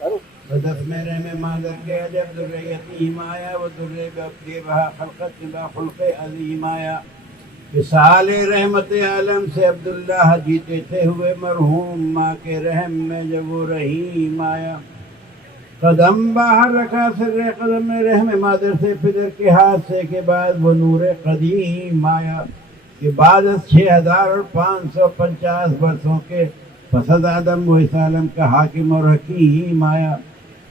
بدف میرے میں مادر کے ادب در یتیم آیا و در بے بہا خلقت با خلق عظیم آیا. وصال رحمت عالم سے عبداللہ جیتے تھے ہوئے مرحوم ماں کے رحم میں جب وہ رحیم آیا. قدم باہر رکھا سر قدم میں رحم مادر سے پدر کے ہاتھ سے کے بعد وہ نور قدیم آیا کہ بعد 6550 برسوں کے پسد آدم و عالم کا حاکم اور حکیم آیا.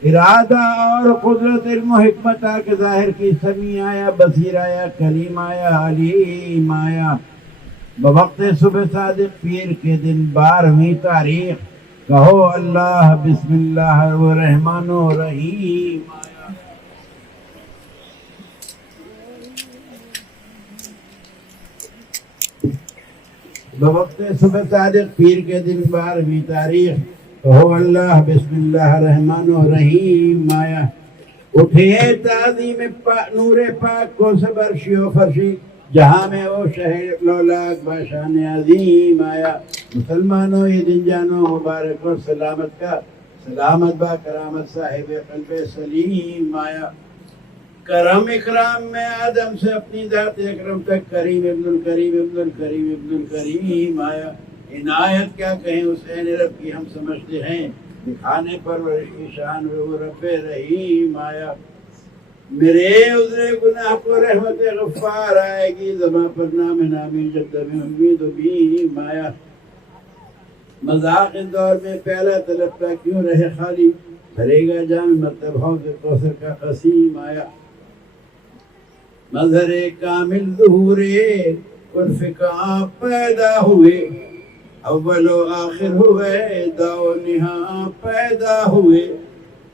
ارادہ اور قدرت علم و حکمت آ کے ظاہر کی سمیع آیا بصیر آیا کلیم آیا علیم آیا. بوقت صبح صادق پیر کے دن 12ویں تاریخ کہو اللہ بسم اللہ الرحمن الرحیم آیا. بوقت صبح صادق پیر کے دن 12ویں تاریخ کہو اللہ بسم اللہ الرحمن الرحیم آیا. اٹھے تعظیم نور پاک کو سبرشی و فرشی جہاں میں وہ شہر لولاک باشان عظیم آیا. مسلمانوں یہ دن جانو مبارک اور سلامت کا سلامت با کرامت صاحب قلب سلیم آیا. کرم اکرام میں آدم سے اپنی ذات اکرم تک کریم ابن الکریم ابن الکریم ابن الکریم آیا. عنایت کیا کہیں حسین رب کی ہم سمجھتے ہیں دکھانے پر کی شان وہ رب رحیم آیا. میرے عذر گناہ کو رحمت غفار آئے گی زباں پر نام نامی جب میں امید و بیم آیا. مذاق دور میں پہلا طلب کا کیوں رہے خالی بھرے گا جام مرتب حوض کوثر کا قسیم آیا. مظہر کامل ظہور کن فکا پیدا ہوئے اول و آخر ہوئے دا و نہا پیدا ہوئے.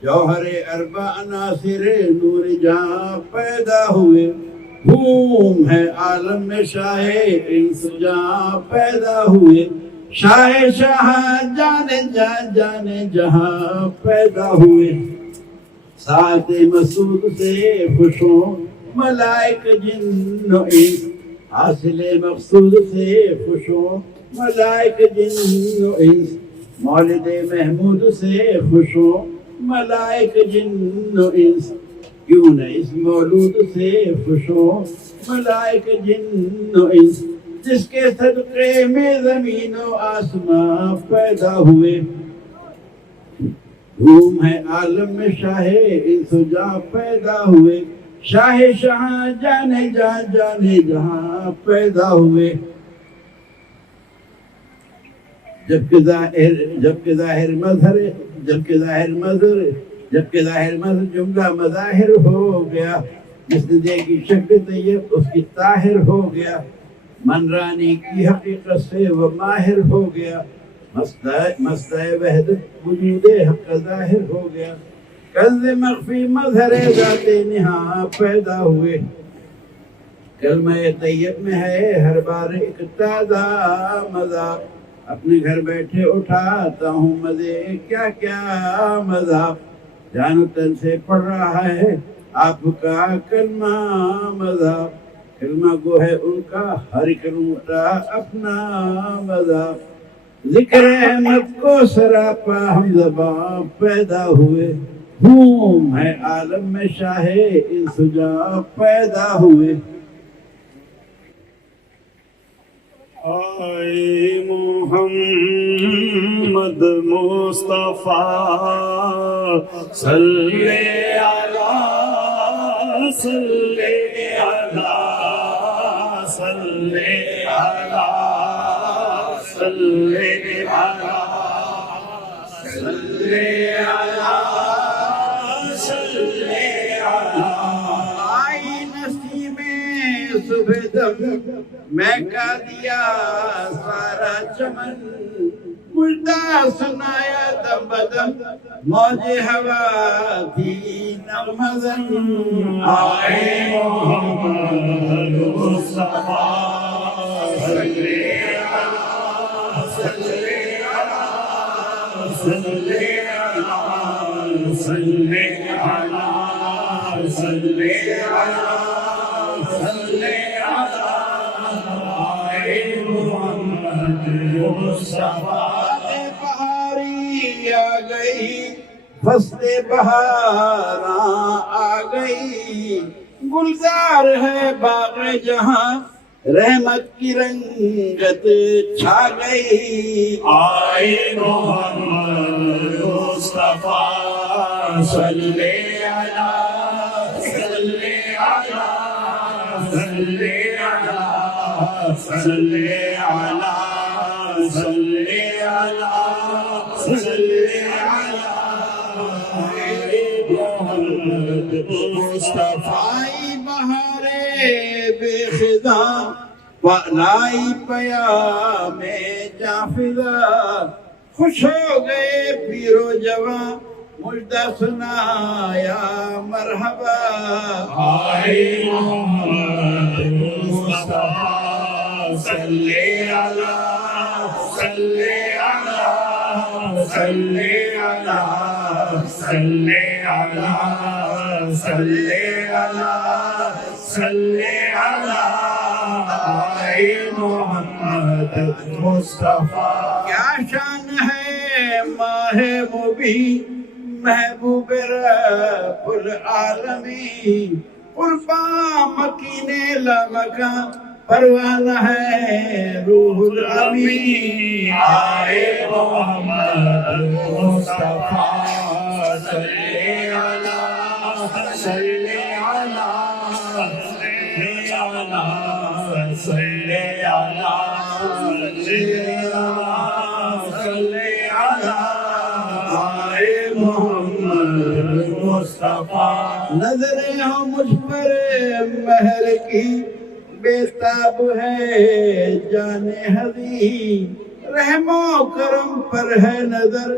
جوہر اربع عناصر نور جہاں پیدا ہوئے. بھوم ہے عالم میں شاہ انس جہاں پیدا ہوئے. شاہ شاہ جانے جہاں پیدا ہوئے. ساعت مسعود سے خوشوں ملائک جن و انس حاصل مقصود سے خوشوں ملائک جن و انس. مولد محمود سے خوشوں ملائک جن و انس. کیوں نہ اس مولود سے خوشوں ملائک جن و انس جس کے صدقے میں زمین و آسمان پیدا ہوئے. دھوم ہے عالم میں شاہ انس جہاں پیدا ہوئے. شاہ شاہ جانے جہاں پیدا ہوئے. جبکہ ظاہر مظہر جملہ مظاہر ہو گیا. جس نے دیکھی شکل طیب اس کی طاہر ہو گیا. من رانی کی حقیقت سے وہ ماہر ہو گیا. مستہ وحدت وجود حق ظاہر ہو گیا. کنز مخفی مظہر ذات نہا پیدا ہوئے. کلمہ طیب میں ہے ہر بار ایک تازہ مزہ. اپنے گھر بیٹھے اٹھاتا ہوں مزے کیا کیا مزہ. جانو تن سے پڑھ رہا ہے آپ کا کلمہ مزہ. کلمہ گو ہے ان کا ہر ایک روٹا اپنا مزہ. ذکر احمد کو سراپا ہم زباں پیدا ہوئے. بھوم ہے عالم میں شاہ انس جہاں پیدا ہوئے. آئے محمد مصطفیٰ صلی علی صلی علی صلی علی صلی علی صلی علی صلی علی. آئی نسیم صبح دم میں کا دیا سارا چمن. مجدہ سنایا دم بدم موج ہوا تھی نغمہ زن. آئے محمد مصطفیٰ صلی علی صلی علی صلی علی صلی علی صلی علی صلی علی. آئے محمد مصطفیٰ بہاری آ گئی فصل بہاراں آ گئی، گلزار ہے باغ جہاں، رحمت کی رنگت چھا گئی۔ آئے محمد مصطفیٰ صلی اللہ صلی اللہ صلی اللہ صلی اللہ صلی اللہ صلی محمد مصطفیٰ۔ آئی بہارے بے خزاں، لائی پیام جافزا، خوش ہو گئے پیر و جواں، مجدہ سنایا مرحبا۔ آئے محمد مصطفیٰ صلی اللہ صلی اللہ صلی اللہ صلی اللہ صلی اللہ صلی اللہ۔ آئے محمد مصطفیٰ۔ کیا شان ہے ماہ مبین، محبوب رب العالمین، قرباں مکین لامکاں، پروانہ ہے روح الامین۔ آئے محمد مصطفیٰ صلی اللہ صلی اللہ صلی اللہ صلی اللہ صلی اللہ۔ آئے محمد مصطفیٰ۔ نظریں ہوں مجھ پر مہر کی، بے تاب ہے جان حضی، رحم و کرم پر ہے نظر،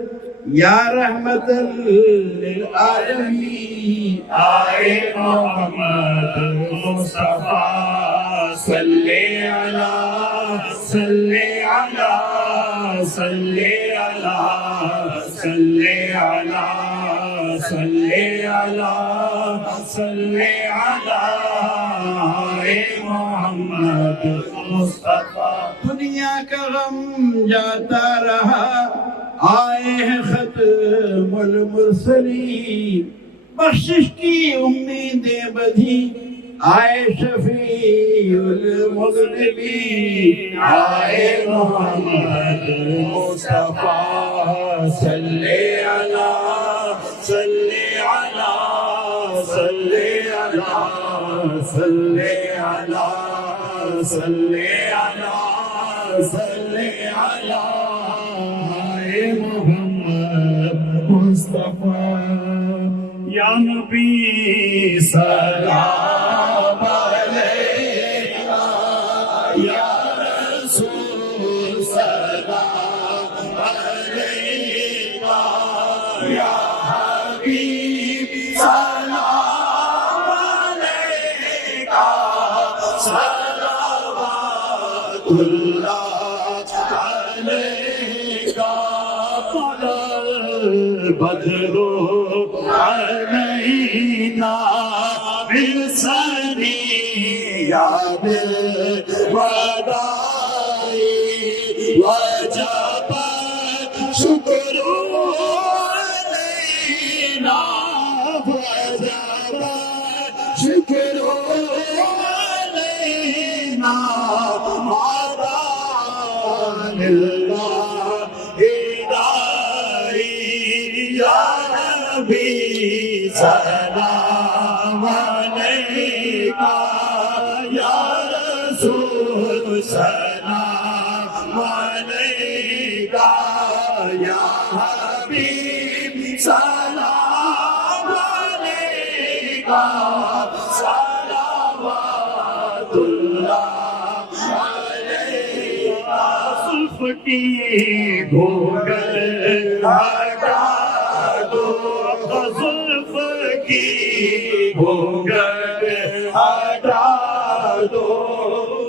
یا رحمت للعالمین۔ آئے محمد مصطفیٰ صلی اللہ صلی اللہ صلی اللہ صلی اللہ صلی اللہ صلی اللہ۔ آئے محمد مصطفیٰ۔ دنیا کا غم جاتا رہا، آئے ہیں ختم المرسلین، بخشش کی امیدیں بدھی، آئے شفیع المذنبین۔ آئے محمد مصطفیٰ صلی اللہ صلی اللہ صلی اللہ صلی اللہ صلی اللہ صلی اللہ۔ آئے محمد مصطفیٰ۔ یا نبی سلام علیکہ، یا رسول سلام علیکہ، یا حبیب سلام علیکہ، صلوات اللہ علیکہ۔ طلع البدر علينا بالثنيات الوداع، وجب الشكر علينا، وجب الشكر علينا، عطاء لله داعي، يا نبي سلام علیکہ، یا رسول سلام علیکہ، یا حبیب سلام علیکہ، صلوات اللہ علیکہ۔ زلف کی گھوگل ہٹا دو، زلف کی گھوگل ہٹا دو،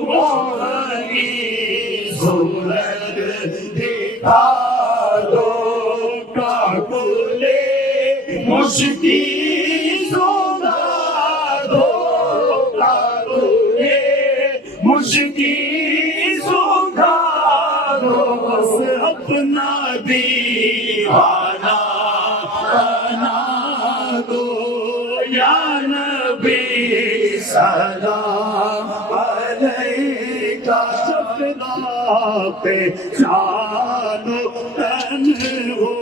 موہنی صورت دکھا دو، کاکلے مشکی سنا دو، کاکلے مشکی سنا دو، بس اپنا دیوانہ بنا دو یا نبی سلام علیکہ شفنا پہ جانو تن ہو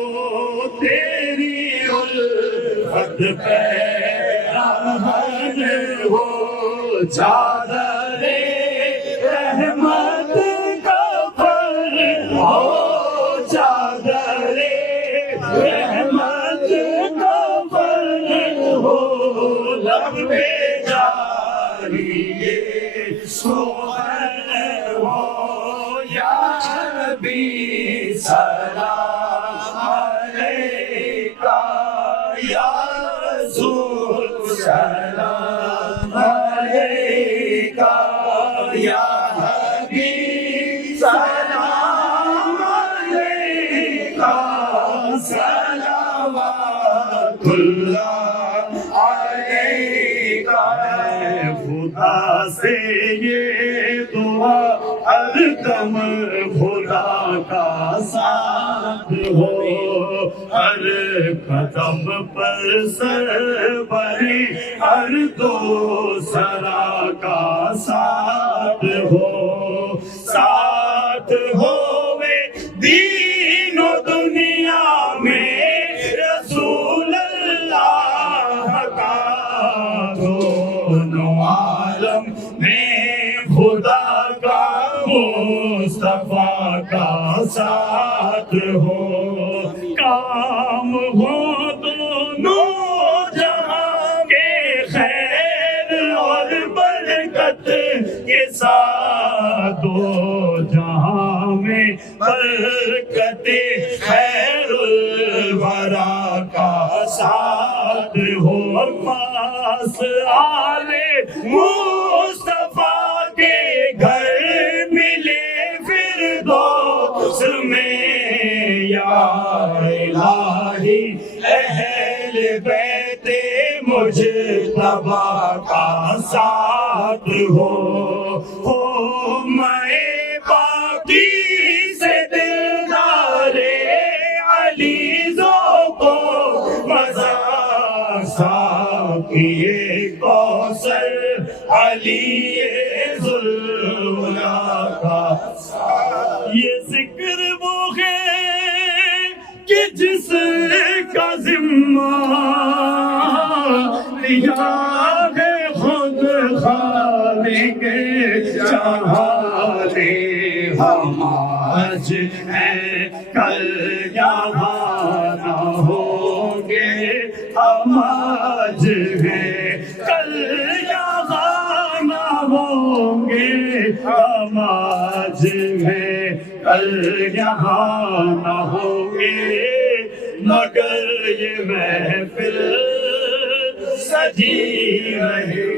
تیری الفت پہ رہن ہو چادر رحمت کا پر ہو چادر رحمت کا پر ہو لب پہ جاری سوہر ہو یا نبی سلام علیکہ یا رسول سلام علیکہ یا حبیب سلام علیکہ صلوات اللہ علیکہ خدا سے یہ دعا ہر دم خدا کا ساتھ ہو ہر قدم پر سربری ہر دو سرا کا ساتھ ہوئے دین و دنیا میں رسول اللہ کا دونوں عالم میں خدا کا مصطفیٰ کا ساتھ ہو کام ہو دونوں جہاں کے خیر اور برکت کے ساتھ دو جہاں میں برکت خیر الورا کا ساتھ ہو پاس آلے مصطفیٰ کے گھر ملے فردوس میں یا الہی اہل بیت مجتبی کا ساتھ ہو میں باقی سے دلدار علی ذوق و مزہ ساقی کوثر علی ذوالعلا کا یہ ذکر وہ ہے کہ جس کا ذمہ لیا ہے خود خالق جہاں ہم آج ہیں کل یہاں نہ ہوں گے ہم آج ہیں کل یہاں نہ ہوں گے ہم آج ہیں کل یہاں نہ ہوں گے مگر یہ محفل سجی رہے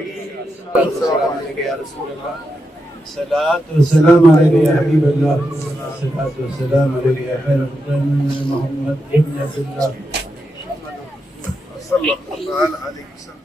الصلاة والسلام عليك يا حبيب الله الصلاة والسلام عليك يا خير محمد ابن عبد الله صلى الله عليه وسلم.